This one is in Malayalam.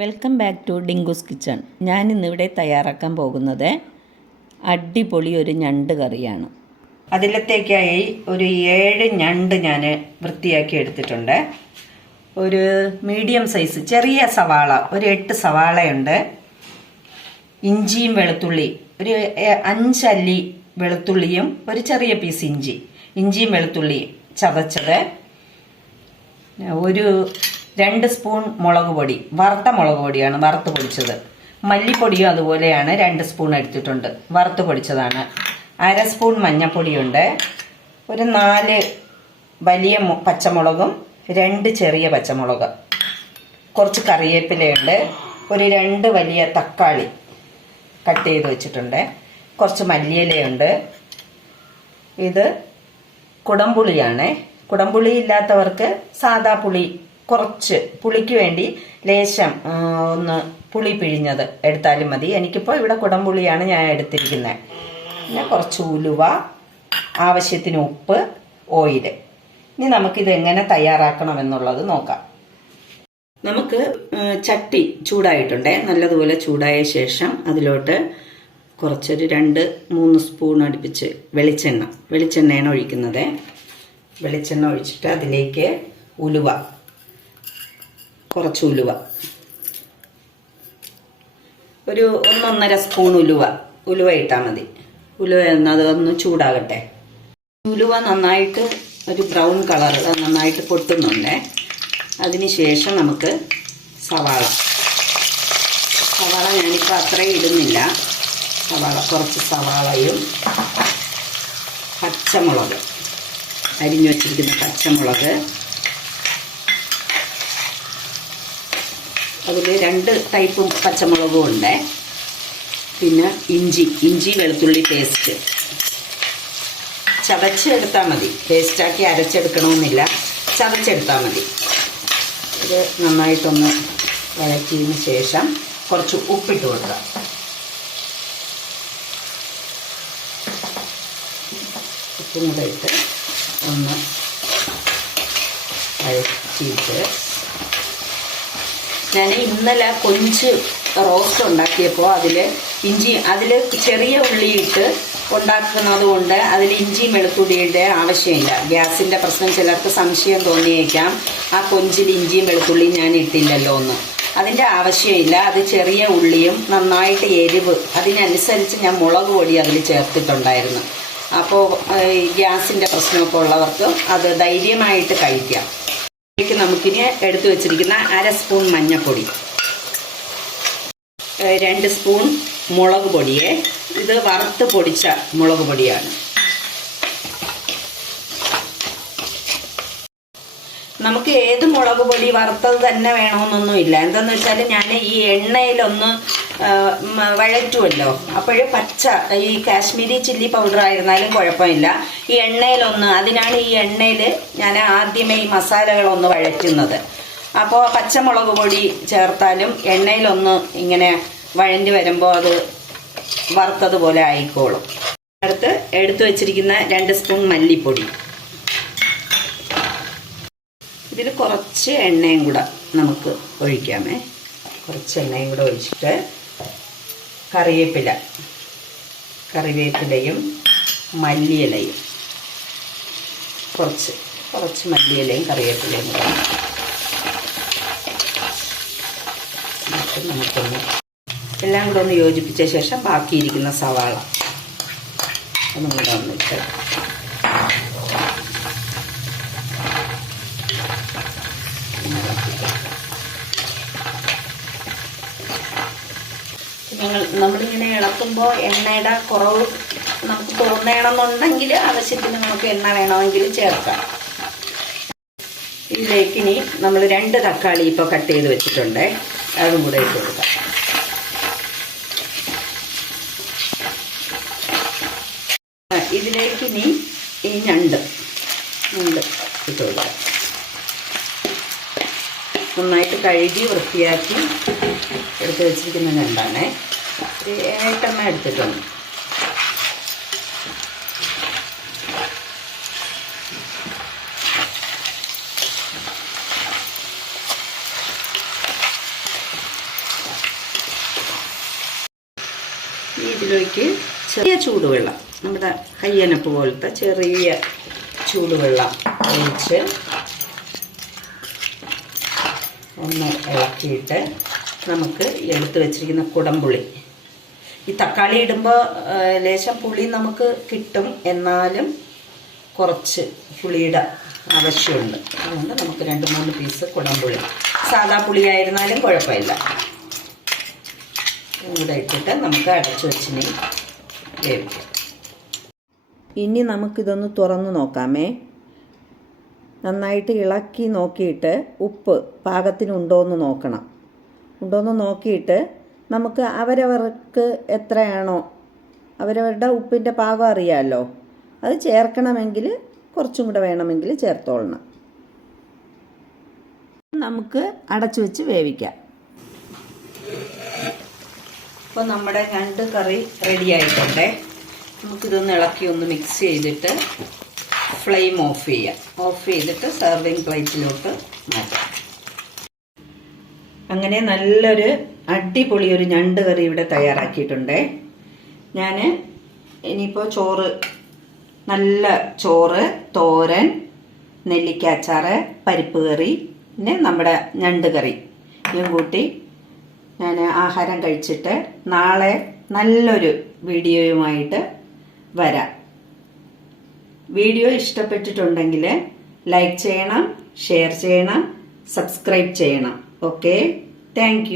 Welcome back to Dinku's kitchen. ഞാൻ ഇന്നിവിടെ തയ്യാറാക്കാൻ പോകുന്നത് അടിപൊളി ഒരു ഞണ്ട് കറിയാണ്. അതിലത്തേക്കായി ഒരു ഏഴ് ഞണ്ട് ഞാൻ വൃത്തിയാക്കി എടുത്തിട്ടുണ്ട്. ഒരു മീഡിയം സൈസ് ചെറിയ സവാള ഒരു എട്ട് സവാളയുണ്ട്. ഇഞ്ചിയും വെളുത്തുള്ളി ഒരു അഞ്ചല്ലി വെളുത്തുള്ളിയും ഒരു ചെറിയ പീസ് ഇഞ്ചി. ഇഞ്ചിയും വെളുത്തുള്ളിയും ചതച്ചത്. ഒരു രണ്ട് സ്പൂൺ മുളക് പൊടി വറുത്ത മുളക് പൊടിയാണ് വറുത്ത് പൊടിച്ചത്. മല്ലിപ്പൊടിയും അതുപോലെയാണ് രണ്ട് സ്പൂൺ എടുത്തിട്ടുണ്ട് വറുത്ത് പൊടിച്ചതാണ്. അര സ്പൂൺ മഞ്ഞൾപ്പൊടിയുണ്ട് ഒരു നാല് വലിയ പച്ചമുളകും രണ്ട് ചെറിയ പച്ചമുളക്. കുറച്ച് കറിവേപ്പിലയുണ്ട് ഒരു രണ്ട് വലിയ തക്കാളി കട്ട് ചെയ്ത് വെച്ചിട്ടുണ്ട്. കുറച്ച് മല്ലിയിലയുണ്ട്. ഇത് കുടംപുളിയാണ്. കുടംപുളി ഇല്ലാത്തവർക്ക് സാദാ പുളി കുറച്ച് പുളിക്ക് വേണ്ടി ലേശം ഒന്ന് പുളി പിഴിഞ്ഞത് എടുത്താലും മതി. എനിക്കിപ്പോൾ ഇവിടെ കുടംപുളിയാണ് ഞാൻ എടുത്തിരിക്കുന്നത്. പിന്നെ കുറച്ച് ഉലുവ ആവശ്യത്തിന് ഉപ്പ് ഓയിൽ ഇനി നമുക്കിത് എങ്ങനെ തയ്യാറാക്കണം എന്നുള്ളത് നോക്കാം. നമുക്ക് ചട്ടി ചൂടായിട്ടുണ്ട്. നല്ലതുപോലെ ചൂടായ ശേഷം അതിലോട്ട് കുറച്ചൊരു രണ്ട് മൂന്ന് സ്പൂൺ അടുപ്പിച്ച് വെളിച്ചെണ്ണ വെളിച്ചെണ്ണയാണ് ഒഴിക്കുന്നത്. വെളിച്ചെണ്ണ ഒഴിച്ചിട്ട് അതിലേക്ക് ഉലുവ കുറച്ച് ഉലുവ. ഒരു ഒന്നൊന്നര സ്പൂൺ ഉലുവ. ഉലുവ ഇട്ടാൽ മതി. ഉലുവ എന്നത് ഒന്ന് ചൂടാകട്ടെ. ഉലുവ നന്നായിട്ട് ഒരു ബ്രൗൺ കളർ നന്നായിട്ട് പൊട്ടുന്നുണ്ട്. അതിനുശേഷം നമുക്ക് സവാള. സവാള ഞാനിപ്പോൾ അത്രയും ഇടുന്നില്ല. സവാള കുറച്ച് സവാളയും പച്ചമുളക്. അരിഞ്ഞു വച്ചിരിക്കുന്ന പച്ചമുളക്. അതിൽ രണ്ട് ടൈപ്പ് പച്ചമുളകും ഉണ്ട്. പിന്നെ ഇഞ്ചി ഇഞ്ചി വെളുത്തുള്ളി പേസ്റ്റ് ചതച്ചെടുത്താൽ മതി. പേസ്റ്റാക്കി അരച്ചെടുക്കണമെന്നില്ല. ചതച്ചെടുത്താൽ മതി. ഇത് നന്നായിട്ടൊന്ന് വഴറ്റിയതിന് ശേഷം കുറച്ച് ഉപ്പിട്ട് കൊടുക്കുക ഉപ്പും കൂടെ ഇട്ട് ഒന്ന് വഴറ്റിയിട്ട് ഞാൻ ഇന്നലെ കൊഞ്ച് റോസ്റ്റ് ഉണ്ടാക്കിയപ്പോൾ അതിൽ ഇഞ്ചി അതിൽ ചെറിയ ഉള്ളിയിട്ട് ഉണ്ടാക്കുന്നത് കൊണ്ട് അതിൽ ഇഞ്ചിയും വെളുത്തുള്ളിയുടെ ആവശ്യമില്ല. ഗ്യാസിന്റെ പ്രശ്നം ചിലർക്ക് സംശയം തോന്നിയേക്കാം. ആ കൊഞ്ചിൽ ഇഞ്ചിയും വെളുത്തുള്ളിയും ഞാൻ ഇട്ടില്ലല്ലോ എന്ന്. അതിന്റെ ആവശ്യമില്ല. അത് ചെറിയ ഉള്ളിയും നന്നായിട്ട് എരിവ് അതിനനുസരിച്ച് ഞാൻ മുളക് പൊടി അതിൽ ചേർത്തിട്ടുണ്ടായിരുന്നു. അപ്പോൾ ഗ്യാസിന്റെ പ്രശ്നമൊക്കെ ഉള്ളവർക്ക് അത് ധൈര്യമായിട്ട് കഴിക്കാം. ഇതിലേക്ക് നമുക്കിനി എടുത്തു വെച്ചിരിക്കുന്ന അര സ്പൂൺ മഞ്ഞൾപ്പൊടി. രണ്ട് സ്പൂൺ മുളക് പൊടിയെ. ഇത് വറുത്ത് പൊടിച്ച മുളക് പൊടിയാണ്. നമുക്ക് ഏത് മുളക് പൊടി വറുത്തത് തന്നെ വേണമെന്നൊന്നുമില്ല. എന്താണെന്ന് വെച്ചാൽ ഞാൻ ഈ എണ്ണയിലൊന്ന് വഴറ്റുമല്ലോ. അപ്പോൾ പച്ച ഈ കാശ്മീരി ചില്ലി പൗഡർ ആയിരുന്നാലും കുഴപ്പമില്ല. ഈ എണ്ണയിലൊന്ന് അതിനാണ് ഈ എണ്ണയിൽ ഞാൻ ആദ്യമേ ഈ മസാലകളൊന്ന് വഴറ്റുന്നത്. അപ്പോൾ പച്ചമുളക് പൊടി ചേർത്താലും എണ്ണയിലൊന്ന് ഇങ്ങനെ വഴണ്ടി വരുമ്പോൾ അത് വറുത്തതുപോലെ ആയിക്കോളും. അടുത്ത് എടുത്തു വച്ചിരിക്കുന്ന രണ്ട് സ്പൂൺ മല്ലിപ്പൊടി. ഇതിൽ കുറച്ച് എണ്ണയും കൂടെ നമുക്ക് ഒഴിക്കാമേ. കുറച്ച് എണ്ണയും കൂടെ ഒഴിച്ചിട്ട് കറിവേപ്പില. കറിവേപ്പിലയും മല്ലിയിലയും. കുറച്ച് കുറച്ച് മല്ലിയിലയും കറിവേപ്പിലയും കൂടെ. നമുക്കൊന്ന് എല്ലാം കൂടെ ഒന്ന് യോജിപ്പിച്ച ശേഷം ബാക്കിയിരിക്കുന്ന സവാള. ഒന്നും കൂടെ ഒന്നിട്ട് ഞങ്ങൾ നമ്മളിങ്ങനെ ഇളക്കുമ്പോൾ എണ്ണയുടെ കുറവ് നമുക്ക് തോന്നണമെന്നുണ്ടെങ്കിൽ ആവശ്യത്തിന് നമുക്ക് എണ്ണ വേണമെങ്കിൽ ചേർക്കാം. ഇതിലേക്ക് ഇനി നമ്മൾ രണ്ട് തക്കാളി ഇപ്പോൾ കട്ട് ചെയ്ത് വെച്ചിട്ടുണ്ട്. അതും കൂടെ ഇട്ട് കൊടുക്കാം. ഇതിലേക്ക് ഇനി ഈ ഞണ്ട് ഞണ്ട് ഇട്ട് കൊടുക്കാം. നന്നായിട്ട് കഴുകി വൃത്തിയാക്കി എടുത്ത് വെച്ചിരിക്കുന്ന ഞണ്ടാണേ. ഏട്ടെണ്ണ എടുത്തിട്ടുണ്ട്. ഇതിലേക്ക് ചെറിയ ചൂടുവെള്ളം നമ്മുടെ കയ്യനപ്പ് പോലത്തെ ചെറിയ ചൂടുവെള്ളം ഒഴിച്ച് ഒന്ന് ഇളക്കിയിട്ട് നമുക്ക് എടുത്തു വെച്ചിരിക്കുന്ന കുടംപുളി ഈ തക്കാളി ഇടുമ്പോൾ ലേശം പുളി നമുക്ക് കിട്ടും. എന്നാലും കുറച്ച് പുളിയുടെ ആവശ്യമുണ്ട്. അതുകൊണ്ട് നമുക്ക് രണ്ട് മൂന്ന് പീസ് കുടംപുളി. സാധാ പുളി ആയിരുന്നാലും കുഴപ്പമില്ല ഇവിടെ ഇട്ടിട്ട് നമുക്ക് അടച്ചു വെച്ചിനെ ഇനി നമുക്കിതൊന്ന് തുറന്ന് നോക്കാമേ. നന്നായിട്ട് ഇളക്കി നോക്കിയിട്ട് ഉപ്പ് പാകത്തിനുണ്ടോ എന്ന് നോക്കണം. ഉണ്ടോയെന്ന് നോക്കിയിട്ട് നമുക്ക് അവരവർക്ക് എത്രയാണോ അവരവരുടെ ഉപ്പിന്റെ പാകം അറിയാമല്ലോ അത് ചേർക്കണമെങ്കിൽ കുറച്ചും കൂടെ വേണമെങ്കിൽ ചേർത്തോളണം. നമുക്ക് അടച്ചു വെച്ച് വേവിക്കാം. അപ്പോൾ നമ്മുടെ രണ്ട് കറി റെഡി ആയിട്ടുണ്ട്. നമുക്കിതൊന്ന് ഇളക്കി ഒന്ന് മിക്സ് ചെയ്തിട്ട് ഫ്ലെയിം ഓഫ് ചെയ്യാം. ഓഫ് ചെയ്തിട്ട് സെർവിങ് പ്ലേറ്റിലോട്ട് മാറ്റാം. അങ്ങനെ നല്ലൊരു അടിപൊളി ഒരു ഞണ്ട് കറി ഇവിടെ തയ്യാറാക്കിയിട്ടുണ്ട്. ഞാൻ ഇനിയിപ്പോൾ ചോറ് നല്ല ചോറ് തോരൻ നെല്ലിക്ക അച്ചാറ് പരിപ്പ് കറി പിന്നെ നമ്മുടെ ഞണ്ട് കറി. ഇതും കൂട്ടി ഞാൻ ആഹാരം കഴിച്ചിട്ട് നാളെ നല്ലൊരു വീഡിയോയുമായിട്ട് വരാം. വീഡിയോ ഇഷ്ടപ്പെട്ടിട്ടുണ്ടെങ്കിൽ ലൈക്ക് ചെയ്യണം ഷെയർ ചെയ്യണം സബ്സ്ക്രൈബ് ചെയ്യണം. ഓക്കെ? താങ്ക്